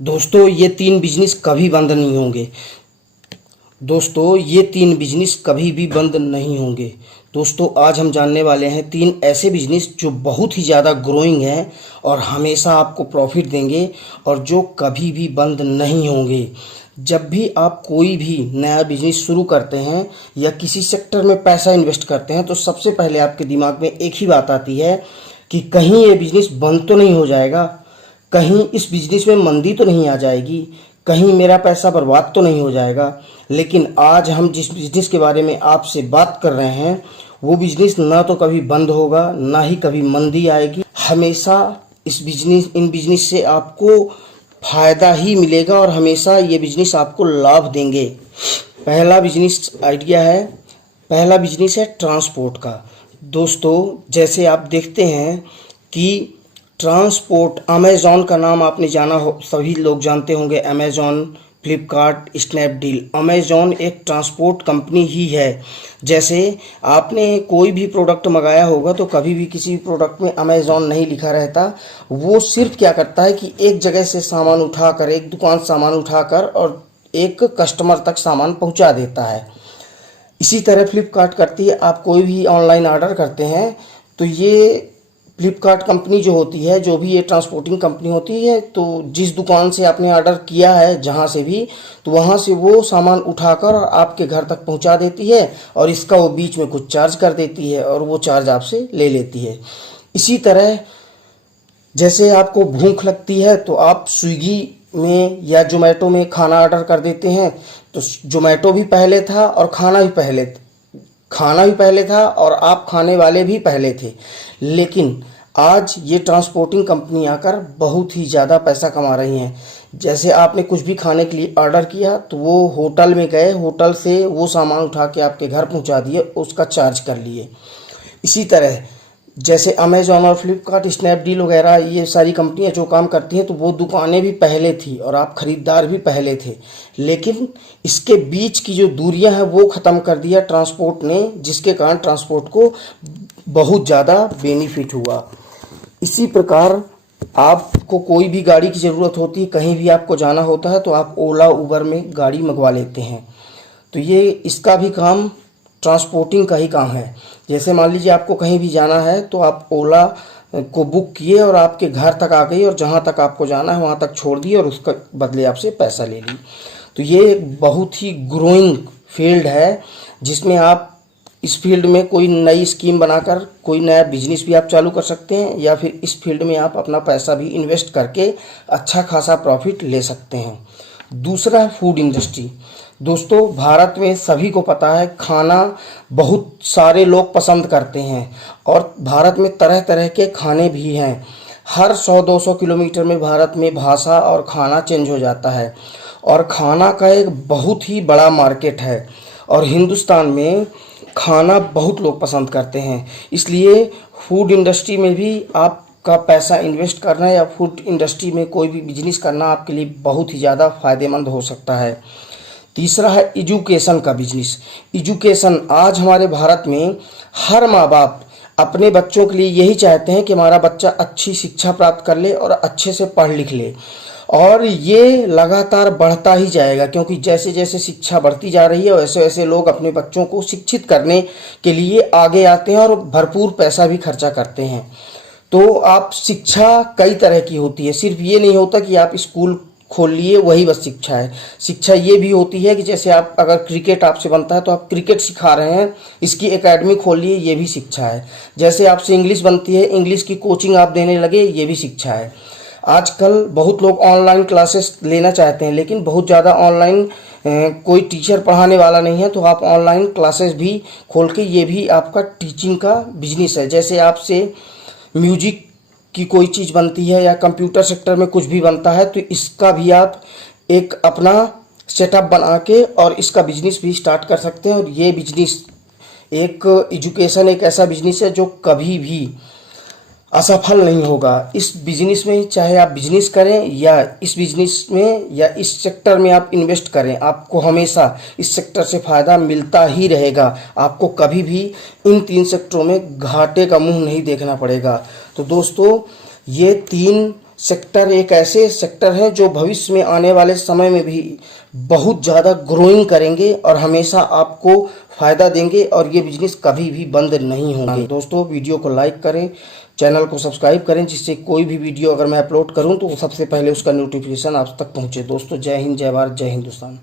दोस्तों ये तीन बिजनेस कभी बंद नहीं होंगे। दोस्तों ये तीन बिजनेस कभी भी बंद नहीं होंगे। दोस्तों आज हम जानने वाले हैं तीन ऐसे बिजनेस जो बहुत ही ज़्यादा ग्रोइंग हैं और हमेशा आपको प्रॉफिट देंगे और जो कभी भी बंद नहीं होंगे। जब भी आप कोई भी नया बिजनेस शुरू करते हैं या किसी सेक्टर में पैसा इन्वेस्ट करते हैं तो सबसे पहले आपके दिमाग में एक ही बात आती है कि कहीं ये बिजनेस बंद तो नहीं हो जाएगा, कहीं इस बिजनेस में मंदी तो नहीं आ जाएगी, कहीं मेरा पैसा बर्बाद तो नहीं हो जाएगा। लेकिन आज हम जिस बिजनेस के बारे में आपसे बात कर रहे हैं वो बिजनेस ना तो कभी बंद होगा ना ही कभी मंदी आएगी। हमेशा इन बिजनेस से आपको फायदा ही मिलेगा और हमेशा ये बिजनेस आपको लाभ देंगे। पहला बिजनेस है ट्रांसपोर्ट का। दोस्तों जैसे आप देखते हैं कि ट्रांसपोर्ट, अमेज़ॉन का नाम आपने जाना हो, सभी लोग जानते होंगे। Amazon, Flipkart, Snapdeal. अमेज़ॉन एक ट्रांसपोर्ट कंपनी ही है। जैसे आपने कोई भी प्रोडक्ट मंगाया होगा तो कभी भी किसी प्रोडक्ट में अमेज़ॉन नहीं लिखा रहता। वो सिर्फ क्या करता है कि एक जगह से सामान उठाकर, एक दुकान से सामान उठाकर और एक कस्टमर तक सामान पहुंचा देता है। इसी तरह फ्लिपकार्ट करती है। आप कोई भी ऑनलाइन ऑर्डर करते हैं तो ये फ्लिपकार्ट कंपनी जो होती है, जो भी ये ट्रांसपोर्टिंग कंपनी होती है, तो जिस दुकान से आपने ऑर्डर किया है जहाँ से भी, तो वहाँ से वो सामान उठाकर आपके घर तक पहुँचा देती है और इसका वो बीच में कुछ चार्ज कर देती है और वो चार्ज आपसे ले लेती है। इसी तरह जैसे आपको भूख लगती है तो आप स्विगी में या जोमेटो में खाना ऑर्डर कर देते हैं। तो जोमेटो भी पहले था और खाना भी पहले था और आप खाने वाले भी पहले थे। लेकिन आज ये ट्रांसपोर्टिंग कंपनी आकर बहुत ही ज़्यादा पैसा कमा रही हैं। जैसे आपने कुछ भी खाने के लिए ऑर्डर किया तो वो होटल में गए, होटल से वो सामान उठा के आपके घर पहुंचा दिए, उसका चार्ज कर लिए। इसी तरह जैसे अमेज़ॉन और फ्लिपकार्ट, स्नैपडील वगैरह ये सारी कंपनियां जो काम करती हैं तो वो दुकानें भी पहले थी और आप ख़रीदार भी पहले थे। लेकिन इसके बीच की जो दूरियां हैं वो ख़त्म कर दिया ट्रांसपोर्ट ने, जिसके कारण ट्रांसपोर्ट को बहुत ज़्यादा बेनिफिट हुआ। इसी प्रकार आपको कोई भी गाड़ी की ज़रूरत होती है, कहीं भी आपको जाना होता है तो आप ओला, उबर में गाड़ी मंगवा लेते हैं। तो ये इसका भी काम ट्रांसपोर्टिंग का ही काम है। जैसे मान लीजिए आपको कहीं भी जाना है तो आप ओला को बुक किए और आपके घर तक आ गई और जहाँ तक आपको जाना है वहाँ तक छोड़ दिए और उसका बदले आपसे पैसा ले ली। तो ये एक बहुत ही ग्रोइंग फील्ड है जिसमें आप इस फील्ड में कोई नई स्कीम बनाकर कोई नया बिजनेस भी आप चालू कर सकते हैं या फिर इस फील्ड में आप अपना पैसा भी इन्वेस्ट करके अच्छा खासा प्रॉफिट ले सकते हैं। दूसरा है फूड इंडस्ट्री। दोस्तों भारत में सभी को पता है खाना बहुत सारे लोग पसंद करते हैं और भारत में तरह तरह के खाने भी हैं। हर 100-200 किलोमीटर में भारत में भाषा और खाना चेंज हो जाता है और खाना का एक बहुत ही बड़ा मार्केट है और हिंदुस्तान में खाना बहुत लोग पसंद करते हैं। इसलिए फूड इंडस्ट्री में भी आपका पैसा इन्वेस्ट करना या फूड इंडस्ट्री में कोई भी बिजनेस करना आपके लिए बहुत ही ज़्यादा फ़ायदेमंद हो सकता है। तीसरा है एजुकेशन का बिजनेस। एजुकेशन, आज हमारे भारत में हर माँ बाप अपने बच्चों के लिए यही चाहते हैं कि हमारा बच्चा अच्छी शिक्षा प्राप्त कर ले और अच्छे से पढ़ लिख ले, और ये लगातार बढ़ता ही जाएगा क्योंकि जैसे जैसे शिक्षा बढ़ती जा रही है वैसे वैसे लोग अपने बच्चों को शिक्षित करने के लिए आगे आते हैं और भरपूर पैसा भी खर्चा करते हैं। तो आप शिक्षा कई तरह की होती है, सिर्फ ये नहीं होता कि आप स्कूल खोल लिए वही बस शिक्षा है। शिक्षा ये भी होती है कि जैसे आप अगर क्रिकेट आपसे बनता है तो आप क्रिकेट सिखा रहे हैं, इसकी एकेडमी खोल लिए, ये भी शिक्षा है। जैसे आपसे इंग्लिश बनती है, इंग्लिश की कोचिंग आप देने लगे, ये भी शिक्षा है। आजकल बहुत लोग ऑनलाइन क्लासेस लेना चाहते हैं लेकिन बहुत ज़्यादा ऑनलाइन कोई टीचर पढ़ाने वाला नहीं है, तो आप ऑनलाइन क्लासेस भी खोल के, ये भी आपका टीचिंग का बिजनेस है। जैसे आपसे म्यूजिक की कोई चीज़ बनती है या कंप्यूटर सेक्टर में कुछ भी बनता है तो इसका भी आप एक अपना सेटअप बना के और इसका बिजनेस भी स्टार्ट कर सकते हैं। और ये बिजनेस एजुकेशन एक ऐसा बिजनेस है जो कभी भी असफल नहीं होगा। इस बिजनेस में चाहे आप बिजनेस करें या इस बिजनेस में या इस सेक्टर में आप इन्वेस्ट करें, आपको हमेशा इस सेक्टर से फ़ायदा मिलता ही रहेगा। आपको कभी भी इन 3 सेक्टरों में घाटे का मुंह नहीं देखना पड़ेगा। तो दोस्तों ये 3 सेक्टर एक ऐसे सेक्टर हैं जो भविष्य में आने वाले समय में भी बहुत ज़्यादा ग्रोइंग करेंगे और हमेशा आपको फ़ायदा देंगे और ये बिजनेस कभी भी बंद नहीं होंगे। दोस्तों वीडियो को लाइक करें, चैनल को सब्सक्राइब करें, जिससे कोई भी वीडियो अगर मैं अपलोड करूं तो सबसे पहले उसका नोटिफिकेशन आप तक पहुंचे। दोस्तों जय हिंद, जय भारत, जय हिंदुस्तान।